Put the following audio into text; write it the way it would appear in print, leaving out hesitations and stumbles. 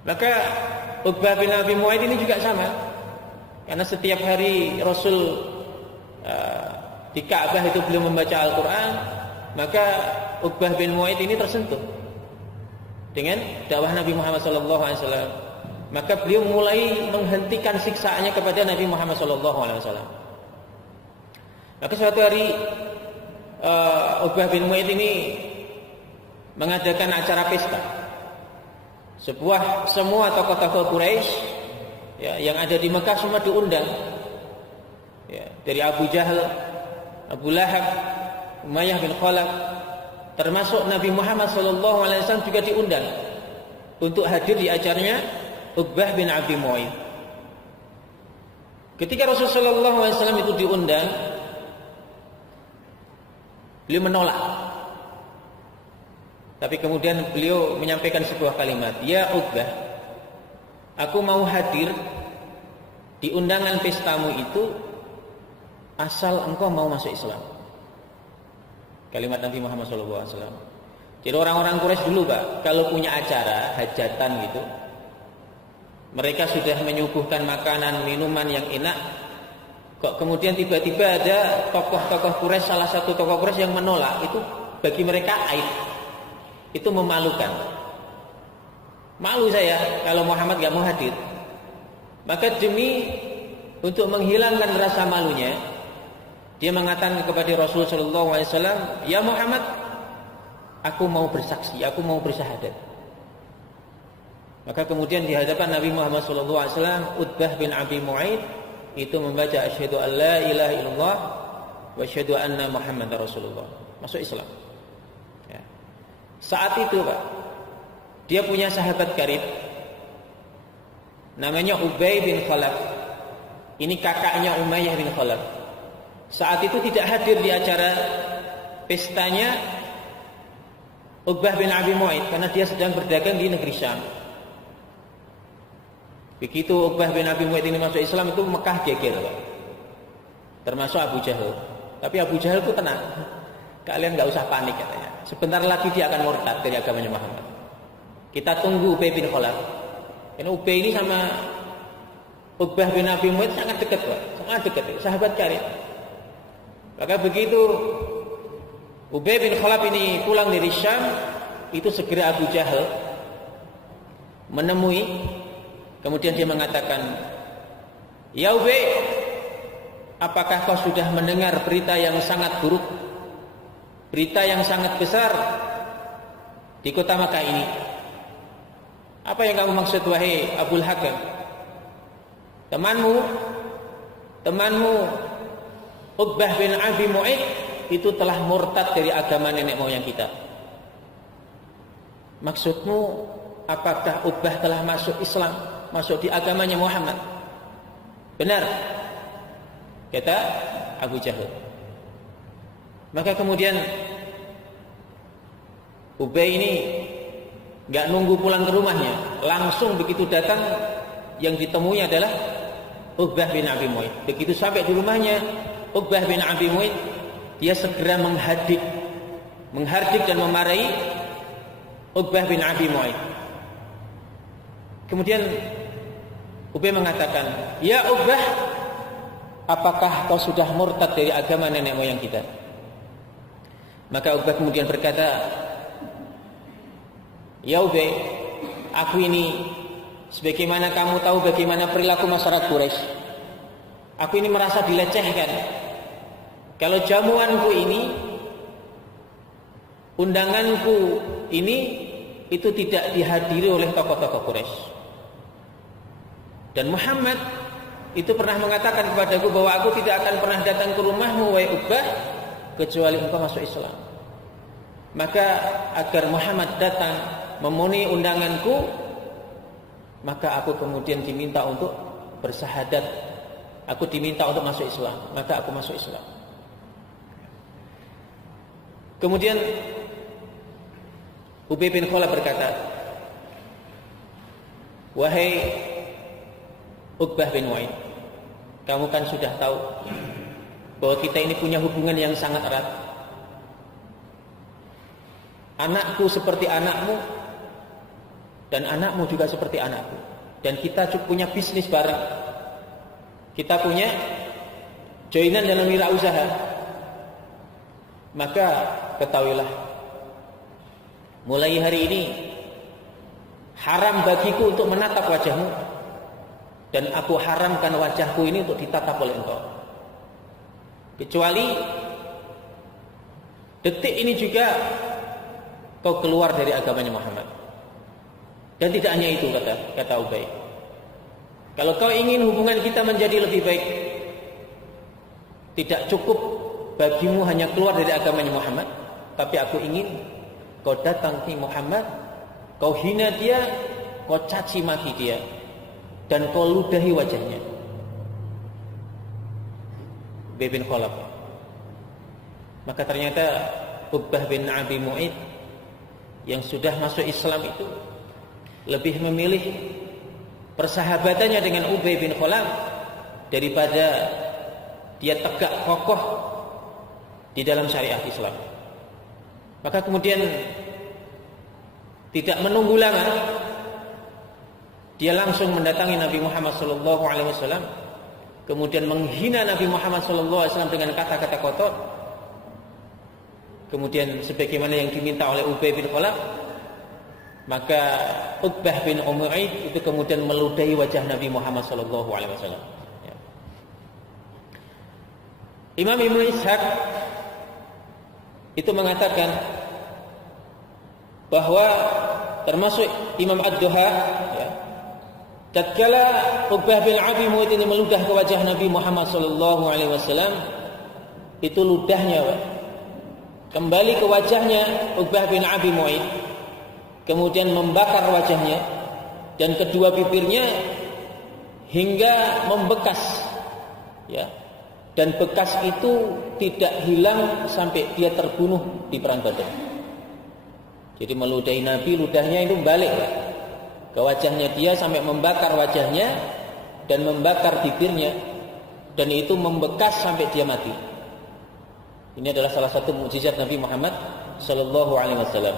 Maka Uqbah bin Abi Mu'aid ini juga sama. Karena setiap hari Rasul di Ka'bah itu beliau membaca Al-Quran, maka Uqbah bin Mu'aid ini tersentuh dengan dakwah Nabi Muhammad SAW. Maka beliau mulai menghentikan siksaannya kepada Nabi Muhammad SAW. Maka suatu hari Uqbah bin Mu'aid ini mengadakan acara pesta. Semua tokoh-tokoh Quraisy ya, yang ada di Mekah semua diundang. Ya, dari Abu Jahal, Abu Lahab, Umayyah bin Khalaf, termasuk Nabi Muhammad SAW juga diundang untuk hadir di acaranya Uqbah bin Abi Mu'aid. Ketika Rasulullah SAW itu diundang, beliau menolak. Tapi kemudian beliau menyampaikan sebuah kalimat, "Ya Uqbah, aku mau hadir di undangan pestamu itu asal engkau mau masuk Islam." Kalimat Nabi Muhammad SAW. Jadi orang-orang Quraisy dulu, Pak, kalau punya acara hajatan gitu, mereka sudah menyuguhkan makanan, minuman yang enak, kok kemudian tiba-tiba ada tokoh-tokoh Quraisy, salah satu tokoh Quraisy yang menolak, itu bagi mereka aib. Itu memalukan. Malu saya kalau Muhammad gak mau hadir. Maka demi untuk menghilangkan rasa malunya, dia mengatakan kepada Rasulullah SAW, "Ya Muhammad, aku mau bersaksi, aku mau bersyahadat." Maka kemudian di hadapan Nabi Muhammad SAW, Uqbah bin Abi Mu'aid itu membaca asyhadu an la ilaha illallah wa asyhadu anna Muhammadar Rasulullah. Masuk Islam. Ya. Saat itu, Pak, dia punya sahabat karib namanya Ubay bin Khalaf. Ini kakaknya Umayyah bin Khalaf. Saat itu tidak hadir di acara pestanya Uqbah bin Abi Mu'aid karena dia sedang berdagang di negeri Syam. Begitu Uqbah bin Abi Mu'aid ini masuk Islam, itu Mekah geger, Pak. Termasuk Abu Jahal. Tapi Abu Jahal itu tenang. Kalian gak usah panik katanya. Sebentar lagi dia akan murtad dari agamanya Muhammad. Kita tunggu Ubay bin Khalaf. Karena Ubay ini sama Uqbah bin Abi Mu'aid sangat dekat, Pak. Sangat dekat, sahabat karib. Maka begitu Ubay bin Khalaf ini pulang dari Syam, itu segera Abu Jahal menemui. Kemudian dia mengatakan, "Ya Ubay, apakah kau sudah mendengar berita yang sangat buruk, berita yang sangat besar di kota Makkah ini?" "Apa yang kamu maksud wahai Abul Hakam?" Temanmu Uqbah bin Abi Mu'aid itu telah murtad dari agama nenek moyang kita. Maksudmu, apakah Uqbah telah masuk Islam, masuk di agamanya Muhammad? Benar, kata Abu Jahal. Maka kemudian Ubay ini gak nunggu pulang ke rumahnya, langsung begitu datang, yang ditemui adalah Uqbah bin Abi Mu'aid. Begitu sampai di rumahnya Uqbah bin Abi Mu'aid, dia segera menghardik dan memarahi Uqbah bin Abi Mu'aid. Kemudian Ubay mengatakan, "Ya Uqbah, apakah kau sudah murtad dari agama nenek moyang kita?" Maka Uqbah kemudian berkata, "Ya Ubay, aku ini sebagaimana kamu tahu bagaimana perilaku masyarakat Quraisy. Aku ini merasa dilecehkan. Kalau jamuanku ini, undanganku ini, itu tidak dihadiri oleh tokoh-tokoh Quraisy. Dan Muhammad itu pernah mengatakan kepadaku bahwa aku tidak akan pernah datang ke rumahmu, wahai Uqbah, kecuali engkau masuk Islam. Maka agar Muhammad datang memenuhi undanganku, maka aku kemudian diminta untuk bersyahadat. Aku diminta untuk masuk Islam, maka aku masuk Islam." Kemudian Ubay bin Khalaf berkata, "Wahai Uqbah bin Mu'aid, kamu kan sudah tahu bahwa kita ini punya hubungan yang sangat erat. Anakku seperti anakmu, dan anakmu juga seperti anakku, dan kita punya bisnis bareng, kita punya joinan dalam wirausaha, maka ketahuilah, mulai hari ini haram bagiku untuk menatap wajahmu, dan aku haramkan wajahku ini untuk ditatap oleh engkau, kecuali detik ini juga kau keluar dari agamanya Muhammad. Dan tidak hanya itu, kata Ubay, kalau kau ingin hubungan kita menjadi lebih baik, tidak cukup bagimu hanya keluar dari agamanya Muhammad, tapi aku ingin kau datang ke Muhammad, kau hina dia, kau caci maki dia, dan kau ludahi wajahnya. Ubay bin Khalaf. Maka ternyata Uqbah bin Abi Mu'id yang sudah masuk Islam itu lebih memilih persahabatannya dengan Ubay bin Khalaf daripada dia tegak kokoh di dalam syariat Islam. Maka kemudian tidak menunggu lama, dia langsung mendatangi Nabi Muhammad SAW, kemudian menghina Nabi Muhammad SAW dengan kata-kata kotor. Kemudian sebagaimana yang diminta oleh Ubay bin Khalaf, maka Uqbah bin Umayyah itu kemudian meludahi wajah Nabi Muhammad SAW. Ya. Imam Ibnu Ishaq itu mengatakan bahwa termasuk Imam Ad-Duha, ya, tatkala Uqbah bin Abi Mu'id ini meludah ke wajah Nabi Muhammad SAW, itu ludahnya kembali ke wajahnya Uqbah bin Abi Mu'id, kemudian membakar wajahnya dan kedua bibirnya hingga membekas, ya, dan bekas itu tidak hilang sampai dia terbunuh di perang Badar. Jadi meludahi Nabi, ludahnya itu balik ke wajahnya dia sampai membakar wajahnya dan membakar bibirnya, dan itu membekas sampai dia mati. Ini adalah salah satu mukjizat Nabi Muhammad sallallahu alaihi wasallam.